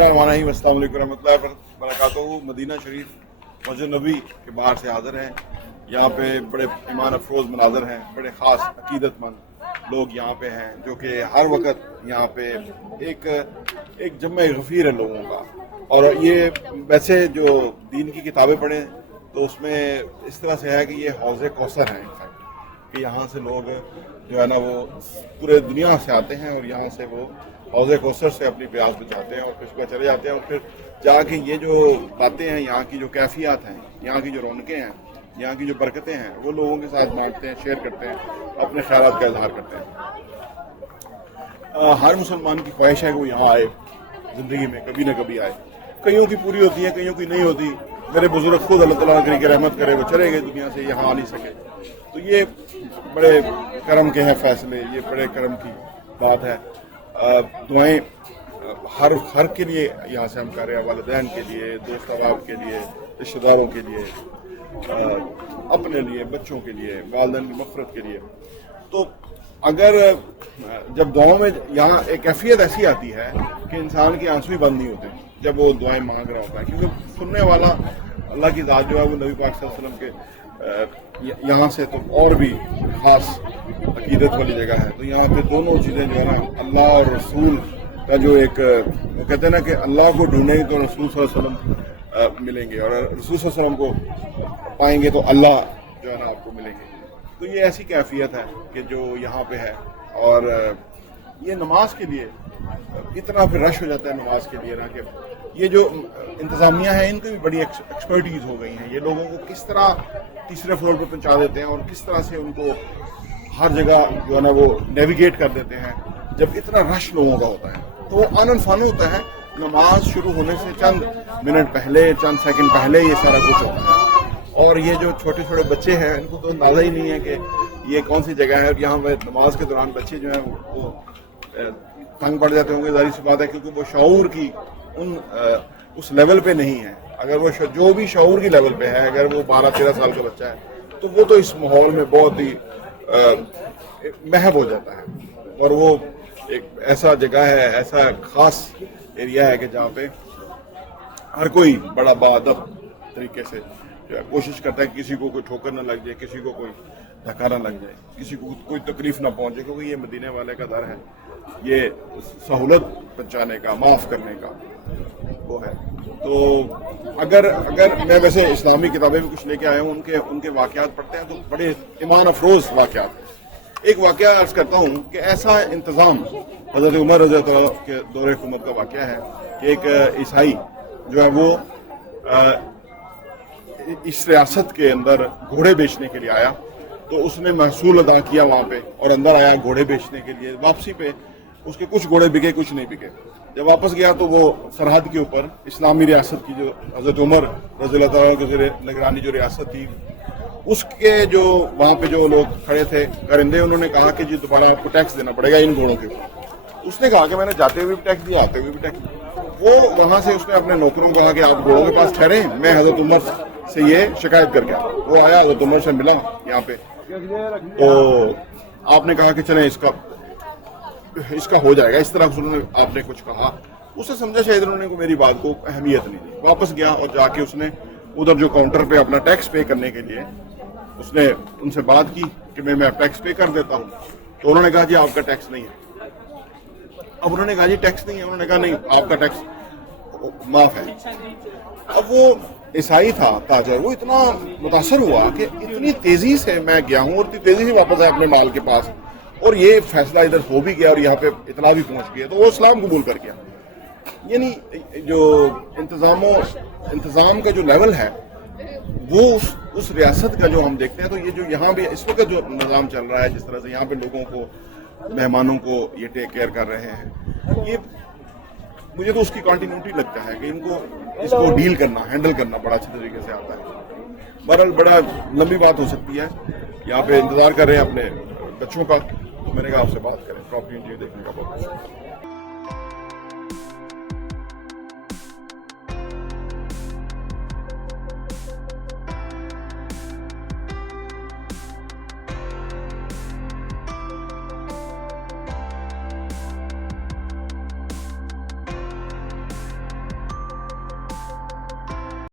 बिस्मिल्लाहिर्रहमानिर्रहीम, अस्सलाम वालेकुम रहमतुल्लाहि वबरकातुहू। मदीना शरीफ मस्जिद नबी के बाहर से हाजिर हैं। यहाँ पे बड़े ईमान अफरोज़ मनाज़र हैं, बड़े ख़ास अकीदतमंद लोग यहाँ पे हैं जो कि हर वक्त यहाँ पे एक जम्मे गफ़ीर है लोगों का। और ये वैसे जो दीन की किताबें पढ़ें तो उसमें इस तरह से है कि ये हौज़े कौसर है इनफैक्ट, कि यहाँ से लोग जो है ना वो पूरे दुनिया से आते हैं और यहाँ से वो हौज़े कौसर से अपनी प्यास बुझाते हैं और फिर उसके बाद चले जाते हैं। और फिर जाके ये जो बातें हैं, यहाँ की जो कैफियत हैं, यहाँ की जो रौनकें हैं, यहाँ की जो बरकतें हैं, वो लोगों के साथ बांटते हैं, शेयर करते हैं, अपने ख्यालात का इजहार करते हैं। हर मुसलमान की ख्वाहिश है कि वो यहाँ आए, ज़िंदगी में कभी ना कभी आए। कईयों की पूरी होती है, कईयों की नहीं होती। मेरे बुजुर्ग खुद अल्लाह ताला की रहमत करे वो चले गए दुनिया से, यहाँ आ नहीं सके। तो ये बड़े करम के हैं फैसले, ये बड़े करम की बात है। दुआएं हर के लिए यहाँ से हम कर रहे हैं, वालिदैन के लिए, दोस्त अहबाब के लिए, रिश्तेदारों के लिए, अपने लिए, बच्चों के लिए, वालिदैन की मग़फ़िरत के लिए। तो अगर जब दुआओं में यहाँ एक कैफियत ऐसी आती है कि इंसान के आंसू ही बंद नहीं होते जब वो दुआएं मांग रहा होता है, क्योंकि सुनने वाला अल्लाह की ज़ात जो है वो नबी पाक सल्लल्लाहु अलैहि वसल्लम के यहाँ से तो और भी ख़ास अकीदत वाली जगह है। तो यहाँ पे दोनों चीज़ें जो है ना, अल्लाह और रसूल का जो एक वो कहते हैं ना कि अल्लाह को ढूंढेंगे तो रसूल सल्लल्लाहु अलैहि वसल्लम मिलेंगे, और रसूल सल्लल्लाहु अलैहि वसल्लम को पाएंगे तो अल्लाह जो है ना आपको मिलेंगे। तो ये ऐसी कैफियत है कि जो यहाँ पे है। और ये नमाज के लिए इतना फिर रश हो जाता है नमाज के लिए ना, कि ये जो इंतज़ामिया है इनकी भी बड़ी एक्सपर्टीज़ हो गई है। ये लोगों को किस तरह तीसरे फ्लोर पर पहुँचा देते हैं और किस तरह से उनको हर जगह जो है ना वो नेविगेट कर देते हैं जब इतना रश लोगों का होता है। तो वो आनन फान होता है, नमाज शुरू होने से चंद मिनट पहले, चंद सेकंड पहले ये सारा कुछ होता है। और ये जो छोटे छोटे बच्चे हैं इनको तो अंदाज़ा ही नहीं है कि ये कौन सी जगह है। और यहाँ पर नमाज के दौरान बच्चे जो हैं वो तंग पड़ जाते होंगे, ज़ाहिर सी बात है, क्योंकि वो शऊर की उस लेवल पे नहीं है। अगर वो जो भी शऊर की लेवल पे है, अगर वो 12-13 साल का बच्चा है तो वो तो इस माहौल में बहुत ही महव हो जाता है। और वो एक ऐसा जगह है, ऐसा ख़ास एरिया है कि जहाँ पे हर कोई बड़ा बाअदब तरीके से कोशिश करता है किसी को कोई ठोकर ना लग जाए, किसी को कोई धक्का ना लग जाए, किसी को कोई तकलीफ ना पहुंचे, क्योंकि ये मदीने वाले का दर है, ये सहूलत पहुंचाने का, माफ़ करने का वो है। तो अगर मैं वैसे इस्लामी किताबें भी कुछ लेके आया हूँ, उनके वाक़यात पढ़ते हैं तो बड़े ईमान अफरोज़ वाक़यात हैं। एक वाक़या अर्ज़ करता हूँ कि ऐसा इंतज़ाम हज़रत उमर रज़ी अल्लाह अन्हु के दौरे हुकूमत का वाक़या है कि एक ईसाई जो है वो इस रियासत के अंदर घोड़े बेचने के लिए आया। तो उसने महसूल अदा किया वहाँ पे और अंदर आया घोड़े बेचने के लिए। वापसी पे उसके कुछ घोड़े बिके, कुछ नहीं बिके। जब वापस गया तो वो सरहद के ऊपर इस्लामी रियासत की जो हज़रत उमर रज़ी अल्लाह अन्हु की निगरानी जो रियासत थी, उसके जो वहाँ पे जो लोग खड़े थे कारिंदे, उन्होंने कहा कि जी दोबारा आपको टैक्स देना पड़ेगा इन घोड़ों के ऊपर। उसने कहा कि मैंने जाते हुए भी टैक्स दिया, आते हुए भी टैक्स दिया। वो वहाँ से उसने अपने नौकरों को कहा कि आप घोड़ों के पास ठहरे, मैं हज़रत उमर से ये शिकायत करके आया। वो आया, हज़रत उमर से मिला यहाँ पे, तो आपने कहा कि चलें इसका हो जाएगा, इस तरह उन्होंने आपने कुछ कहा। उसने समझा शायद उन्होंने को मेरी बात को अहमियत नहीं दी। वापस गया और जाके उसने उधर जो काउंटर पे अपना टैक्स पे करने के लिए उसने उनसे बात की कि मैं टैक्स पे कर देता हूँ। तो उन्होंने कहा जी आपका टैक्स नहीं है। अब उन्होंने कहा जी टैक्स नहीं है। उन्होंने कहा नहीं, आपका टैक्स माफ है। अब वो ईसाई था ताजर, वो इतना मुतासर हुआ कि इतनी तेजी से मैं गया हूँ और इतनी तेजी से वापस आया अपने माल के पास, और ये फैसला इधर हो भी गया और यहाँ पे इतना भी पहुंच गया, तो वो इस्लाम कबूल कर गया। यानी जो इंतज़ाम का जो लेवल है वो उस रियासत का जो हम देखते हैं, तो ये जो यहाँ भी इस वक्त जो निज़ाम चल रहा है, जिस तरह से यहाँ पे लोगों को, मेहमानों को ये टेक केयर कर रहे हैं, ये मुझे तो उसकी कंटिन्यूटी लगता है कि इसको डील करना, हैंडल करना बड़ा अच्छे तरीके से आता है। बहरहाल बड़ा लंबी बात हो सकती है। यहाँ पे इंतज़ार कर रहे हैं अपने बच्चों का, तो मैंने कहा आपसे बात करें। प्रॉपर्टी देखने का बहुत